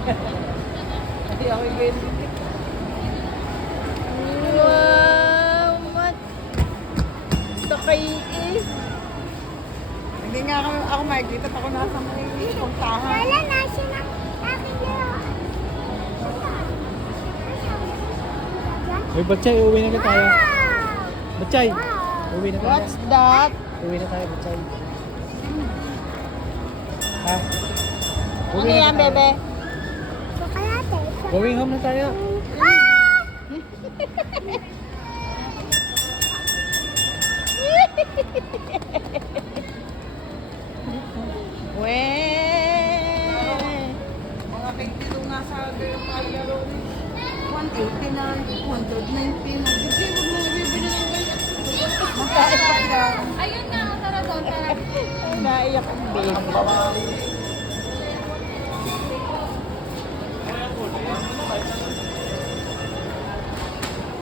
Hindi ako ganyan. Wow, mat. Sakay eh. Hindi nga ako makikita ako nasa may puntahan. Wala na siya na aking laruan. Uy, Batchay, uwi na tayo. Wow! Batchay, Wow! uwi na tayo. What's that? Uwi na tayo, Batchay. Ha? Ano yan, tayo. bebe? Chocolate. Going home na tayo. Weh. Mga 20 nga sa gayong kalaro. 180 na, 190 na. Kasi huwag na nabibili ng ganyan. Magkaiba lang. Ayun na, tara doon, tara. Naiyak ang baby.